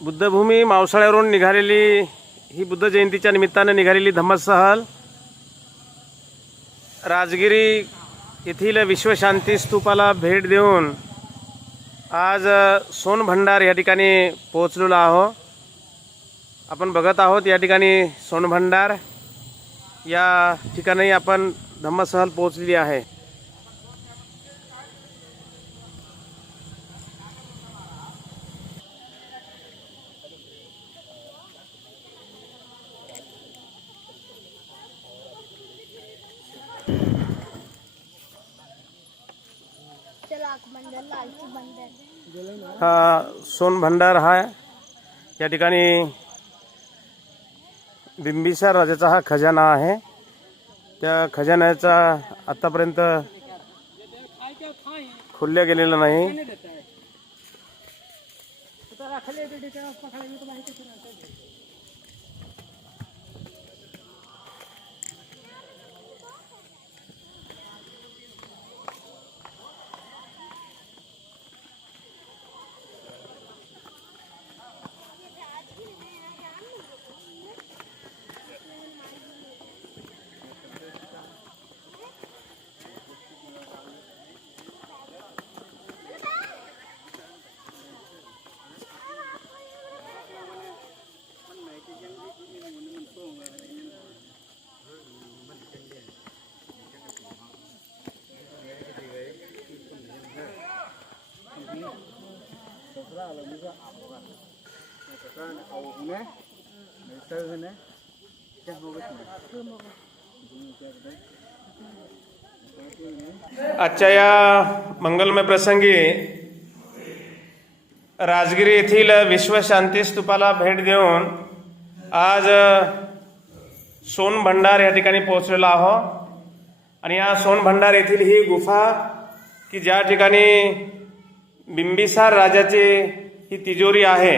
बुद्धभूमी मावसाळ्यावरून निघालेली ही बुद्ध जयंतीच्या निमित्ताने निघालेली धम्मसहल राजगिरी येथील विश्वशांती स्तूपाला भेट देऊन आज सोनभंडार या ठिकाणी पोहोचलेलो आहोत। आपण बघत आहोत या ठिकाणी सोनभंडार या ठिकाणी आपण धम्मसहल पोहोचलेली आहे। हा सोनभंडार हा या ठिकाणी बिंबिसार राजाचा हा खजाना आहे। त्या खजान्याचा आतापर्यंत खोलल्या गेलेला नाही। आजच्या या मंगलमय प्रसंगी राजगिरी येथील विश्वशांती स्तूपाला भेट देऊन आज सोनभंडार या ठिकाणी पोहोचलेलो आहोत। आणि या सोनभंडार येथील ही गुफा की ज्या ठिकाणी बिंबिसार राजाची ही तिजोरी आहे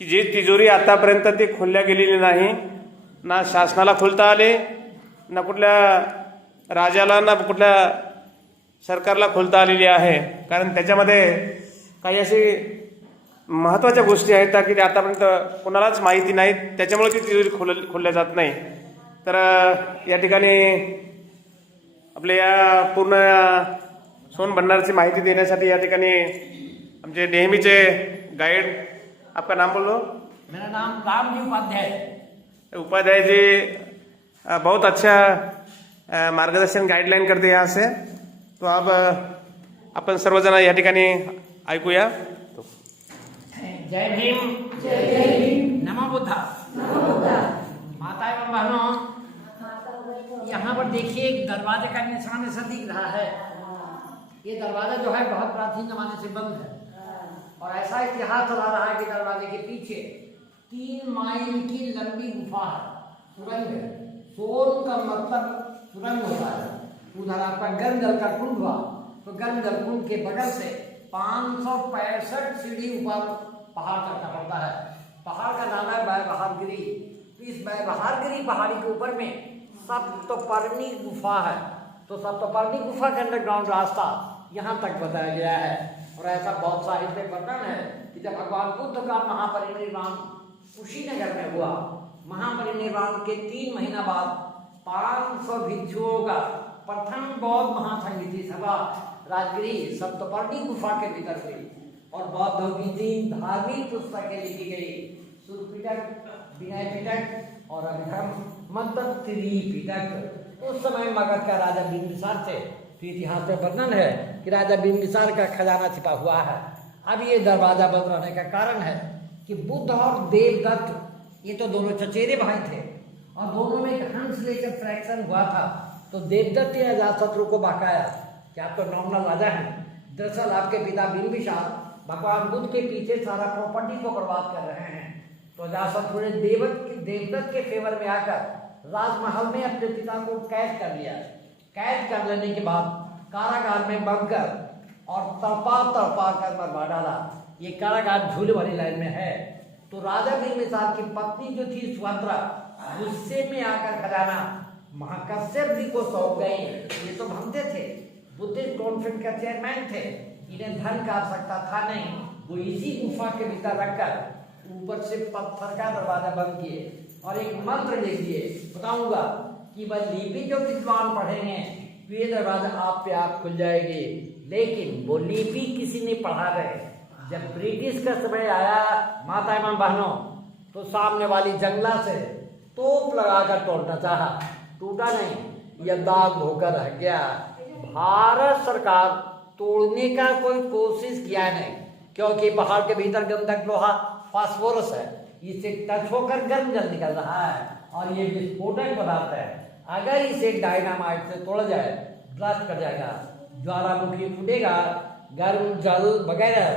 की जी तिजोरी आतापर्यंत ती खोलल्या गेलेली नाही, ना शासनाला खोलता आले, ना कुठल्या राजाला, ना कुठल्या सरकारला खोलता आलेली आहे। कारण त्याच्यामध्ये काही अशी महत्त्वाच्या गोष्टी आहेत की आतापर्यंत कोणालाच माहिती नाहीत, त्याच्यामुळे ती तिजोरी खोलल्या जात नाही। तर या ठिकाणी आपल्या या पूर्ण सोनभंडारची माहिती देण्यासाठी या ठिकाणी आमचे नेहमीचे गाइड, आपका नाम बोलो। मेरा नाम रामजी उपाध्याय। उपाध्याय जी बहुत अच्छा मार्गदर्शन गाइडलाइन करते यहाँ से, तो अब अपन सर्वजण या ठिकाणी ऐकूया। जय भीम, जय भीम, नमो बुद्धा। माता एवं बहनों, यहाँ पर देखिए एक दरवाजे का निशान ऐसा दिख रहा है। ये दरवाजा जो है बहुत प्राचीन जमाने से बंद है और ऐसा इतिहास चला रहा है कि दरवाजे के पीछे 3 माइल की लंबी गुफा है, सुरंग है। सोन का मतलब सुरंग होता है। उधर आपका गर्म जल का कुंड हुआ तो गर्म जल कुंड के बगल से 565 सीढ़ी ऊपर पहाड़ चढ़ना पड़ता है। पहाड़ का नाम है बैबहारगिरी। इस बैबहारगिरी पहाड़ी के ऊपर में सप्तपर्णी गुफा है। तो सप्तपर्णी गुफा के अंडरग्राउंड रास्ता यहाँ तक बताया गया है। और ऐसा बहुत साहित्य वर्णन है कि जब भगवान बुद्ध का महापरिनिर्वाण कुशीनगर में हुआ, महापरिनिर्वाण के 3 महीना बाद 500 भिक्षुओं का प्रथम बौद्ध महासंघ की सभा राजगिरी सप्तपर्णी गुफा के भीतर हुई और बौद्धों की 3 धार्मिक पुस्तकें लिखी गई, सुरपिटक, विनय पिटक और अभिधर्म मतलब त्रिपिटक। उस समय मगध का राजा बिंबिसार थे। तो इतिहास में वर्णन है कि राजा बिंबिसार का खजाना छिपा हुआ है। अब ये दरवाजा बंद रहने का कारण है कि बुद्ध और देवदत्त ये तो दोनों चचेरे भाई थे और दोनों में एक हंस लेकर फ्रैक्शन हुआ था। तो देवदत्त ने अजातशत्रु को बकाया कि आप तो नॉमिनल राजा हैं, दरअसल आपके पिता बिंबिसार भगवान बुद्ध के पीछे सारा प्रॉपर्टी को बर्बाद कर रहे हैं। तो अजातशत्रु ने देवदत्त के फेवर में आकर राजमहल में अपने पिता को कैद कर लिया। कैद कर लेने के बाद कारागार में बंद कर और तड़पा कर मरवा डाला। ये कारागार झूले वाली लाइन में है। तो राजा बिंबिसार की पत्नी जो थी सुभद्रा, गुस्से में आकर खजाना महाकश्यप जी को सौंप गई। ये तो भंते थे, बुद्धिस्ट कॉन्फ्रेंस का चेयरमैन थे, इन्हें धन का आवश्यकता था नहीं, वो इसी गुफा के भीतर रखकर ऊपर से पत्थर का दरवाजा बंद किए और एक मंत्र लिख दिए। बताऊंगा कि वह लिपि जो विद्वान पढ़ेंगे तो ये दरवाजा आप पे आप खुल जाएगी। लेकिन वो लिपि किसी ने पढ़ा रहे। जब ब्रिटिश का समय आया माता एवं बहनों, तो सामने वाली जंगला से तोप लगाकर तोड़ना चाहा, टूटा नहीं, यह दाग होकर रह गया। भारत सरकार तोड़ने का कोई कोशिश किया नहीं, क्योंकि पहाड़ के भीतर गंधक लोहा फास्फोरस है, इसे टच होकर गर्म जल निकल रहा है और ये विस्फोटक पदार्थ है। अगर इसे डायनामाइट से तोड़ा जाए ब्लास्ट कर जाएगा, ज्वालामुखी फूटेगा, गर्म जल वगैरह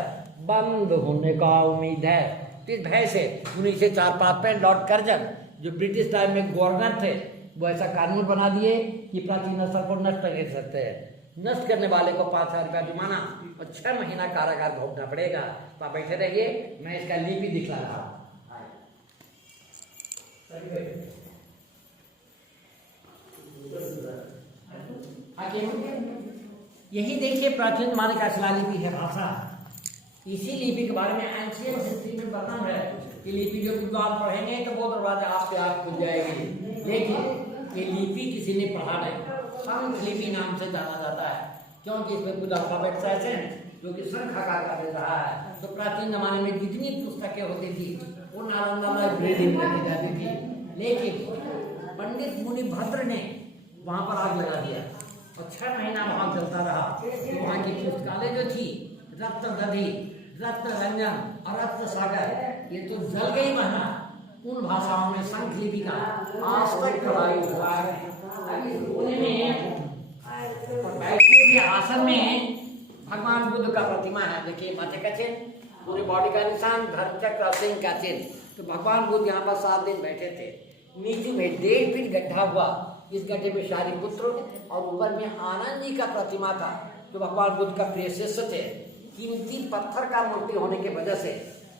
बंद होने का उम्मीद है। तो इस भय से 1904-5 में लॉर्ड कर्जन जो ब्रिटिश टाइम में गवर्नर थे, वो ऐसा कानून बना दिए कि प्राचीन स्थल को नष्ट कर सकते हैं। नष्ट करने वाले को 5,000 रुपया जुर्माना और 6 महीना कारागार भोगना पड़ेगा। तो आप बैठे रहिए, मैं इसका लिपि दिखला रहा हूं। यही देखिए प्राचीन जमाने का शिलालिपि है, भाषा। इसी लिपि के बारे में एंशिएंट हिस्ट्री में वर्णन है कि लिपि जो विद्वान पढ़ेंगे तो वो दरवाजा आपसे आप खुल जाएगी। लेकिन ये लिपि किसी ने पढ़ा नहीं, शंख लिपि नाम से जाना जाता है, क्योंकि इसमें कुछ अल्फाबेट्स ऐसे हैं जो कि शंख आकार का दे रहा है। तो प्राचीन जमाने में जितनी पुस्तकें होती थी वो नालंदा लाइब्रेरी में रखी जाती थी। लेकिन पंडित मुनिभद्र ने वहां पर आग लगा दिया और 6 महीना वहां चलता रहा। तो वहां की पुस्तकालय जो थी, रत्न दधि, रत्न रंजन और रत्न सागर, ये तो जल गई वहां। उन भाषाओं में शंख लिपि का आज तक प्रभावित हुआ है। अभी कोने में बैठने के आसन में भगवान बुद्ध का प्रतिमा है। देखिए माथे का चिन्ह, पूरी बॉडी का निशान, धर्म चक्र, सिंह का चिन्ह। तो भगवान बुद्ध यहाँ पर 7 दिन बैठे थे। नीचे में 1.5 फीट गड्ढा हुआ, इस गड्ढे में शारीपुत्र और ऊपर में आनंद जी का प्रतिमा था, जो भगवान बुद्ध का प्रिय शिष्य थे। कीमती पत्थर का मूर्ति होने की वजह से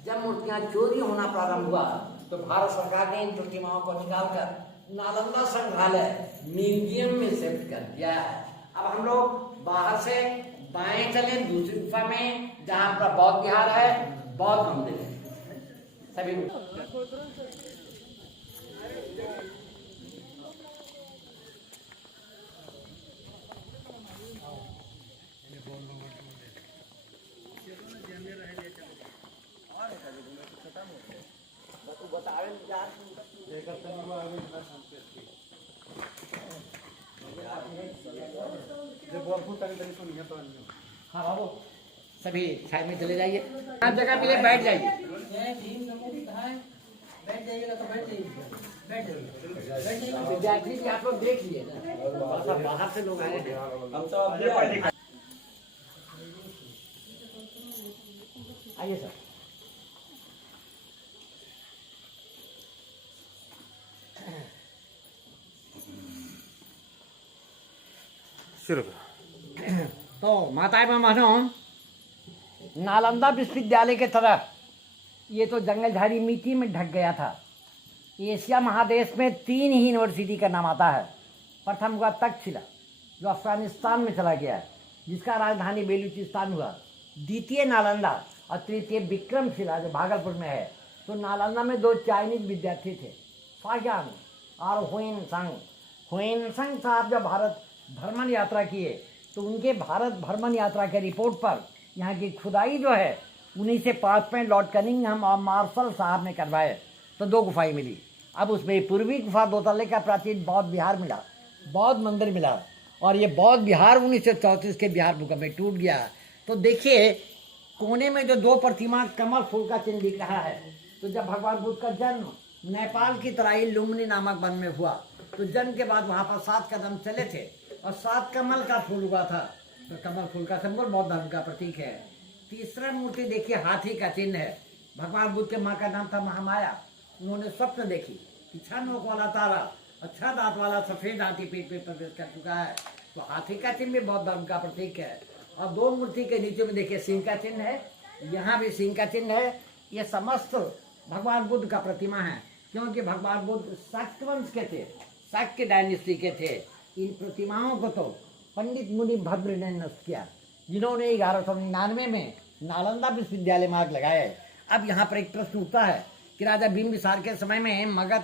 जब मूर्तियां चोरी होना प्रारंभ हुआ तो भारत सरकार ने इन प्रतिमाओं को निकालकर नालंदा संग्रहालय म्यूजियम में शिफ्ट कर दिया है। अब हम लोग बाहर से बाएं चले दूसरी गुफा में, जहां पर बौद्ध विहार है, बौद्ध मंदिर है। सभी हाँ बाबू, सभी साइड में चले जाइए, आप जगह मिले बैठ जाइए। विद्यार्थी भी आप लोग देख लिए ना, बाहर से लोग आए हैं। आइए सर। शुरू। तो माताएं एवं बहनों, नालंदा विश्वविद्यालय के तरह ये तो जंगल झाड़ी मिट्टी में ढक गया था। एशिया महादेश में 3 ही यूनिवर्सिटी का नाम आता है। प्रथम हुआ तक्षशिला, जो अफगानिस्तान में चला गया है, जिसका राजधानी बेलूचिस्तान हुआ। द्वितीय नालंदा और तृतीय विक्रमशिला, जो भागलपुर में है। तो नालंदा में 2 चाइनीज विद्यार्थी थे, फाग्यान और हुएनसंग साहब जब भारत भ्रमण यात्रा किए तो उनके भारत भ्रमण यात्रा के रिपोर्ट पर यहाँ की खुदाई जो है 1905 में लॉर्ड कनिंघम और मार्शल साहब ने करवाए, तो 2 गुफाएं मिली। अब उसमें पूर्वी गुफा 2 तल्ले का प्राचीन बौद्ध विहार मिला, बौद्ध मंदिर मिला, और ये बौद्ध विहार 1934 के बिहार भूकंप में टूट गया। तो देखिए कोने में जो 2 प्रतिमा कमल फूल का चिन्ह दिख रहा है, तो जब भगवान बुद्ध का जन्म नेपाल की तराई लुम्बिनी नामक वन में हुआ, तो जन्म के बाद वहाँ पर 7 कदम चले थे और 7 कमल का फूल हुआ था। तो कमल फूल का सिंबल बौद्ध धर्म का प्रतीक है। तीसरा मूर्ति देखिए, हाथी का चिन्ह है। भगवान बुद्ध के माँ का नाम था महामाया। उन्होंने स्वप्न देखी कि 6 नोक वाला तारा और 6 दांत वाला सफेद हाथी पेट पे प्रवेश कर चुका है। तो हाथी का चिन्ह भी बौद्ध धर्म का प्रतीक है। और 2 मूर्ति के नीचे में देखिए सिंह का चिन्ह है, यहाँ भी सिंह का चिन्ह है। ये समस्त भगवान बुद्ध का प्रतिमा है, क्योंकि भगवान बुद्ध शाक्त वंश के थे, शाक्य डायनेस्टी के थे। इन प्रतिमाओं को तो पंडित मुनिभद्र ने नष्ट किया, जिन्होंने 1199 में नालंदा विश्वविद्यालय मार्ग लगाया है। अब यहाँ पर एक प्रश्न उठता है कि राजा बिंबिसार के समय में मगध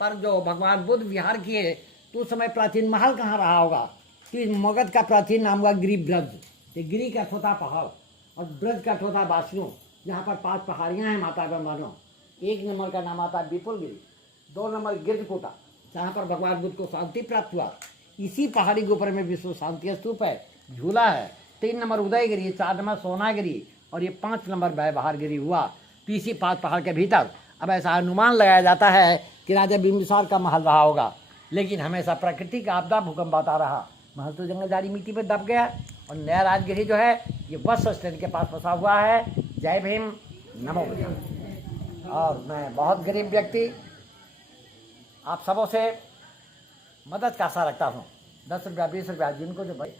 पर जो भगवान बुद्ध विहार किए तो उस समय प्राचीन महल कहाँ रहा होगा। तो इस मगध का प्राचीन नाम हुआ गिरिब्रज। ये गिरी का ठोता पहाड़ और ब्रज का ठोता वासियों। यहाँ पर 5 पहाड़ियाँ हैं माता बहनों। 1 नंबर का नाम आता है विपुलगिरी, 2 नंबर गिरजकोटा जहाँ पर भगवान बुद्ध को शांति प्राप्त हुआ। इसी पहाड़ी के ऊपर में विश्व शांति स्तूप है, झूला है। 3 नंबर उदयगिरी, 4 नंबर सोनागिरी और ये 5 नंबर व्यवहारगिरी हुआ। तो इसी 5 पहाड़ के भीतर अब ऐसा अनुमान लगाया जाता है कि राजा बिंबिसार का महल रहा होगा। लेकिन हमेशा प्रकृति का आपदा भूकंप आता रहा, महल तो जंगलदारी मिट्टी पर दब गया। और नया राजगिरी जो है ये बस स्टैंड के पास फंसा हुआ है। जय भीम, नमो बुद्धाय। और मैं बहुत गरीब व्यक्ति, आप सबों से मदद का आशा रखता हूँ। 10 रुपया 20 रुपया जिनको जो भाई